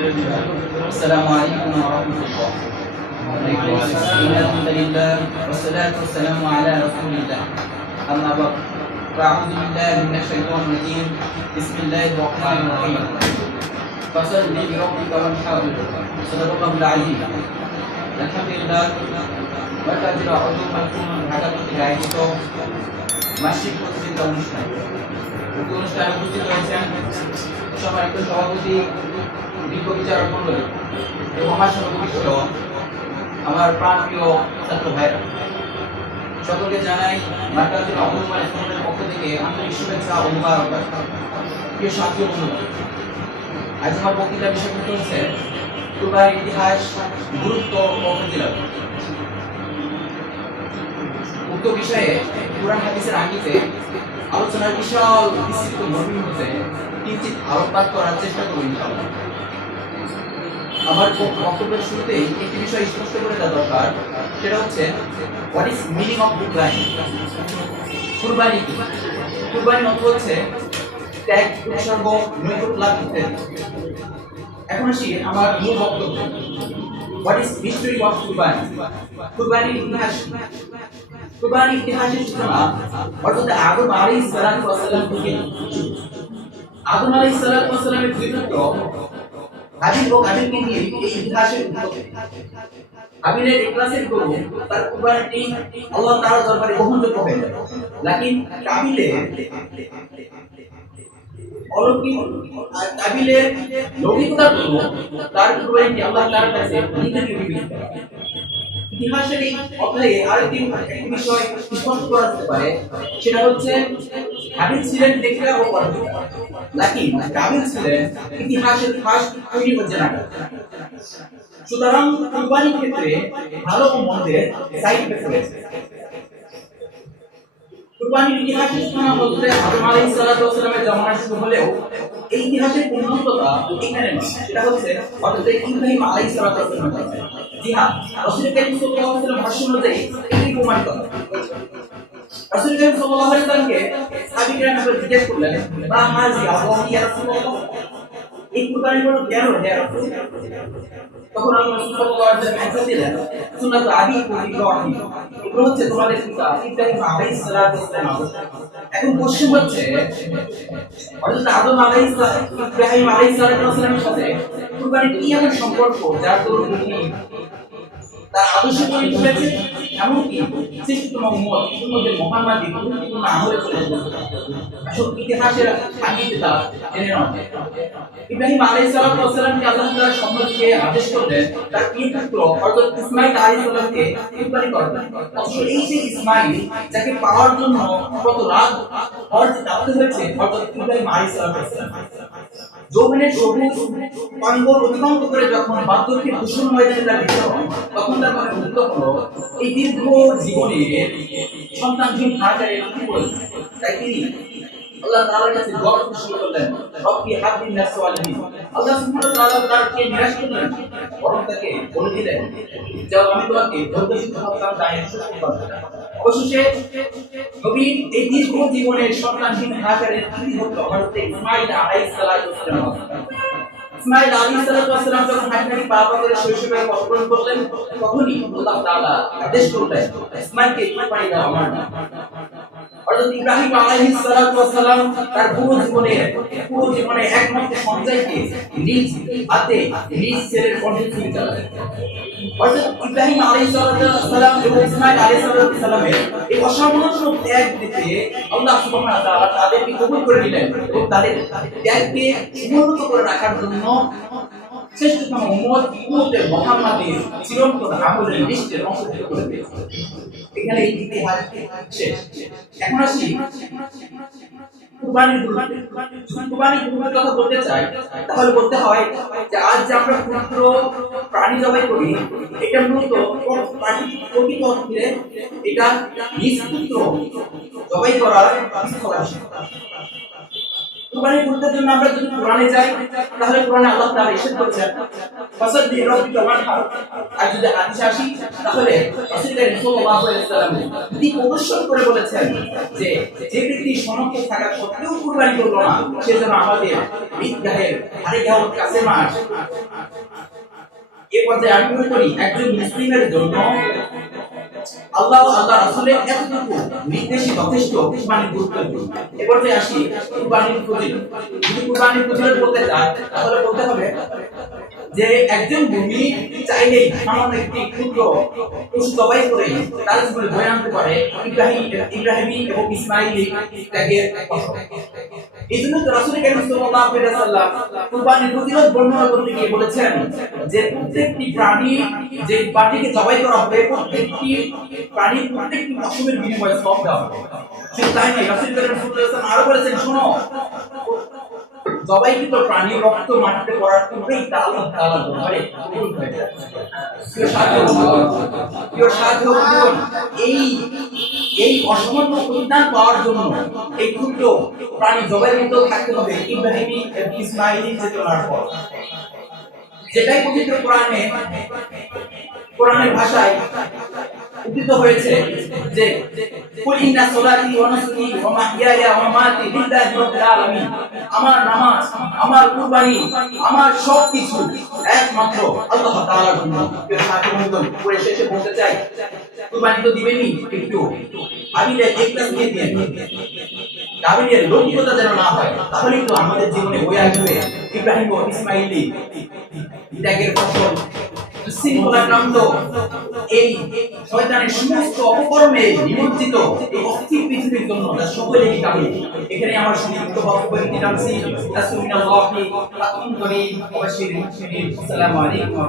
السلام عليكم ورحمة الله. إن الحمد لله والصلاة والسلام على رسول الله. أما بعد فأعوذ بالله من الشيطان الرجيم. بسم الله الرحمن الرحيم. فصل لربك وانحر. صدق الله العظيم. الحمد لله বারকাতুল আউযু মানকুম ঢাকা থেকে আয়োজিত মাসিক পত্রিকা অনুষ্ঠান। অনুষ্ঠানে উপস্থিত রয়েছেন সম্মানিত সভাপতি বিজ্ঞ বিচারক মণ্ডলী এবং আমার সঙ্গে উপস্থিত আমার প্রাণপ্রিয় ছাত্র ভাইরা, সকলকে জানাই বারকাতুল আউযু মানকুমের পক্ষ থেকে আন্তরিক শুভেচ্ছা ও মোবারকবাদ। প্রিয় সাথী ও বন্ধুরা, আজ আমার বক্তৃতার বিষয়টি হচ্ছে কুরবানির ইতিহাস, গুরুত্ব ও ফজিলত। উক্ত বিষয়ে কুরআন হাদিসের আঙ্গিকে আলোচনার বিশাল বিস্তৃত মরুভূমি হতে কিঞ্চিত আলোকপাত করার চেষ্টা করব ইনশাআল্লাহ। আমার বক্তব্যের শুরুতেই একটি বিষয় স্পষ্ট করে দেওয়া দরকার, সেটা হচ্ছে হোয়াট ইজ মিনিং অফ কুরবানি। কুরবানি কি? কুরবানি অর্থ হচ্ছে ত্যাগ, উৎসর্গ, নৈকট্য লাভ ইত্যাদি। এখন আসি আমার মূল বক্তব্য। হোয়াট ইজ হিস্টরি অফ কুরবানি? কুরবানির ইতিহাস। কুরবানির ইতিহাসের সূচনা অর্থাৎ আদম আলাইহিস সালাতু ওয়াস সালাম থেকে। আদম আলাইহিস সালাতু ওয়াস সালামের দুই পুত্র হাবিল ও কাবিলকে নিয়ে এই ইতিহাসের উৎপত্তি। হাবিলের ইখলাসের গর্ব তার কুরবানিটি আল্লাহ তাআলার দরবারে গ্রহণযোগ্য হয়ে যায়। লাকিন কাবিলের লৌকিকতার জন্য তার কুরবানিটি আল্লাহ তাআলার কাছে নিন্দনীয় বিবেচিত হয়। ইতিহাসের এই অধ্যায়ে আরেকটি বিষয় স্পষ্ট করা যেতে পারে, সেটা হচ্ছে হাবিল ছিলেন নেকড়া ও পরহেজগার, লাকিন কাবিল ছিলেন ইতিহাসের খাস তৈরি হচ্ছে না। সুতরাং কুরবানির ক্ষেত্রে ভালো ও মন্দের সাইড ইফেক্ট রয়েছে। কুরবানির ইতিহাসের সূচনা বলতে আদম আলাইহিস সালাতু ওয়াস সালামের জামানা শুরু হলেও এই ইতিহাসের পূর্ণাঙ্গতা এখানে নয়, সেটা হচ্ছে অর্থাৎ ইব্রাহিম আলাইহিস সালাতু ওয়াস সালামের। জি হ্যাঁ, রাসূল কারীম সাল্লাল্লাহু আলাইহি ওয়াসাল্লাম ভাষ্য অনুযায়ী এটি প্রমাণিত। রাসূল কারীম সাল্লাল্লাহু আলাইহি ওয়াসাল্লামকে সাহাবীরা নাকি জিজ্ঞেস করলেন, মা হাজি আল্লাহ ইয়া রাসূলুল্লাহ, এই কুরবানি হলো কেন হে রাসূল? তখন আল্লাহ সাল্লাল্লাহু আলাইহি ওয়াসাল্লাম অ্যানসার দিলেন, সুন্নাত আবিকুম ইব্রাহিম। এগুলো হচ্ছে তোমাদের পিতা ইব্রাহিম আলাইহিস সালাতু ওয়াস সালাম। এখন কোশ্চেন হচ্ছে অর্থাৎ আদম আলাইহিস সালাম ইব্রাহিম আলাইহিস সালাতু ওয়াস সালামের সাথে কুরবানির কি এমন সম্পর্ক যার দরুন তার আদর্শ পরিণত হয়েছে, এমনকি শ্রেষ্ঠতম উম্মত ইতিমধ্যে মুহাম্মাদি গুরুত্বপূর্ণ আমলে চলে এসেছে। আসল ইতিহাসের আঙ্গিকে তা জেনে নেওয়া যায়। ইব্রাহিম আলাইহিস সালাতু ওয়াস সালামকে আল্লাহ তাআলা সম্মানকে আদেশ করলেন তার প্রিয় পুত্র হযরত ইসমাঈল আলাইহিস সালামকে কুরবানি করবেন। অথচ এই যে ইসমাঈল, যাকে পাওয়ার জন্য কত রাত হরতে যাওয়া হয়েছে হযরত ইব্রাহিম আলাইহিস সালাতু ওয়াস সালাম, যৌবনের সবুজ অঙ্গল অতিক্রান্ত করে যখন বার্ধক্যের ভূষণ ময়দানে তার বিচরণ, তখন তার মনে উদ্য হলো এই দীর্ঘ জীবনে সন্তানহীন হাজারে কি বলবেন। তাই তিনি আল্লাহ তাআলার কাছে দোয়া করতে শুরু করলেন, রব্বি হাবলি মিনাস সালিহিন। আল্লাহ সুবহানাহু ওয়া তাআলা তাকে নিরাশ করলেন, বরং তাকে বলে দিলেন, যাও আমি তোমাকে ধৈর্যশীল সন্তান দানের সুযোগ করব। অবশেষে নবীর এই দীর্ঘ জীবনের সন্তানহীন হাজারের কি হলো হযরত ইসমাঈল আলাইহিস সালাতু ওয়াস সালাম। ইসমাঈল আলাইহিস সালাতু ওয়াস সালাম যখন হাঁটতে পা করে শৈশবে পদার্পণ করলেন, তখনই আল্লাহ তাআলা আদেশ করলেন, ইসমাঈলকে কুরবানি দাও আমার নাম। হযরত ইব্রাহিম আলাইহিস সালাতু ওয়াস সালাম তার পুরো জীবনে একমাত্র সঞ্চয়কে নিজ হাতে নিজ ছেলের কণ্ঠে তুলে চালালেন। হযরত ইব্রাহিম আলাইহিস সালাতু ওয়াস সালাম এবং ইসমাঈল আলাইহিস সালাতু ওয়াস সালামের এই অসামান্য ত্যাগ দেখে আল্লাহ সুবহানাহু ওয়া তাআলা তাদেরকে কবুল করে নিলেন এবং তাদের ত্যাগকে সমুন্নত করে রাখার জন্য শ্রেষ্ঠতম উম্মত মুহাম্মাদের চিরন্তন আমলের লিস্টের অন্তর্ভুক্ত করে দিয়েছেন। এখানে এই ইতিহাস শেষ। এখন আসি কুরবানির কথা বলতে চাই, তাহলে বলতে হয় যে আজ যে আমরা পবিত্র প্রাণী জবাই করি, এটা মূলত প্রকৃত অর্থে এটা নিজ পুত্র জবাই করার কুরবানি করতে জন্য আমরা যদি কোরআনে যাই, তাহলে কোরআনে আল্লাহ তাআলা ইরশাদ করেছেন, ফাসাল্লি লিরাব্বিকা ওয়ানহার। আর যদি হাদিসে আসি তাহলে রাসূল করিম সাল্লাল্লাহু আলাইহি ওয়াসাল্লাম তিনি প্রদর্শন করে বলেছেন যে যে ব্যক্তি সমর্থ থাকা সত্ত্বেও কুরবানি করলো না সে যেন আমাদের ঈদগাহের আরেকবার কাছে মাস। এই পর্যায়ে আমি মনে করি একজন মুসলিমের জন্য আল্লাহ আল্লাহ রাসূলের এতটুকু নির্দেশই যথেষ্ট কুরবানি গুরুত্বপূর্ণ। এ পর্যায়ে আসি কুরবানির ফজিলত। যদি কুরবানির ফজিলত বলতে চাই তাহলে বলতে হবে যে একজন মুমিন চাইলেই সামান্য একটি ক্ষুদ্র পশু জবাই করে তার জীবনে বয়ে আনতে পারে ইব্রাহিমী এবং ইসমাইলি ত্যাগের ফসল। এই জন্য তো রাসূল করিম সাল্লাল্লাহু আলাইহি ওয়াসাল্লাম কুরবানির ফজিলত বর্ণনা করতে গিয়ে বলেছেন যে প্রত্যেকটি প্রাণী যে প্রাণীকে জবাই করা হবে প্রত্যেকটি প্রাণীর প্রত্যেকটি পশুর বিনিময়ে সওয়াব দেওয়া হবে। শুধু তাই নয়, রাসূল করিম সাল্লাল্লাহু আলাইহি ওয়াসাল্লাম আরো বলেছেন, শোনো, জবাইকৃত প্রাণীর রক্ত মাটিতে পড়ার পূর্বেই তা আল্লাহ তাআলার দরবারে কবুল হয়ে যায়। এই অসামান্য প্রতিদান পাওয়ার জন্য এই ক্ষুদ্র প্রাণী জবাইকৃত থাকতে হবে ইব্রাহিমী এবং ইসমাইলী চেতনার পর। যেটাই পবিত্র কোরআনের ভাষায় উদ্ধৃত হয়েছে যে কুল ইন্না সলাতি ওয়া নুসুকি ওয়া মাহইয়ায়া ওয়া মামাতি লিল্লাহি রাব্বিল আলামিন। আমার নামাজ, আমার কুরবানি, আমার সবকিছু একমাত্র আল্লাহ তাআলার জন্য। পরে শেষে বলতে চাই, কুরবানি তো দিবেনই, কিন্তু হাবিলের একটা দিয়ে দিবেন। হাবিলের লৌকিকতা যেন না হয়, তাহলেই তো আমাদের জীবনে বয়ে আসবে ইব্রাহিম ও ইসমাইলি ত্যাগের ফসল। শৃঙ্খলাক্রান্ত এই শয়তানের সমস্ত অপকর্মে নিমজ্জিত এই অস্থির পৃথিবীর জন্য সকলেই দাবি। এখানে আমার সংক্ষিপ্ত বক্তব্য রাখছি। আসসালামু আলাইকুম ওয়া রাহমাতুল্লাহি ওয়া বারাকাতুহু। আসসালামু আলাইকুম।